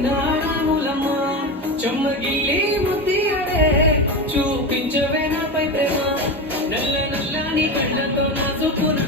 చిన్నారాములమ్మ చెమ్మగిల్లి ముద్దియాడే చూపించవే నాపై ప్రేమ నల్ల నల్లని కళ్ళతో నా చూపున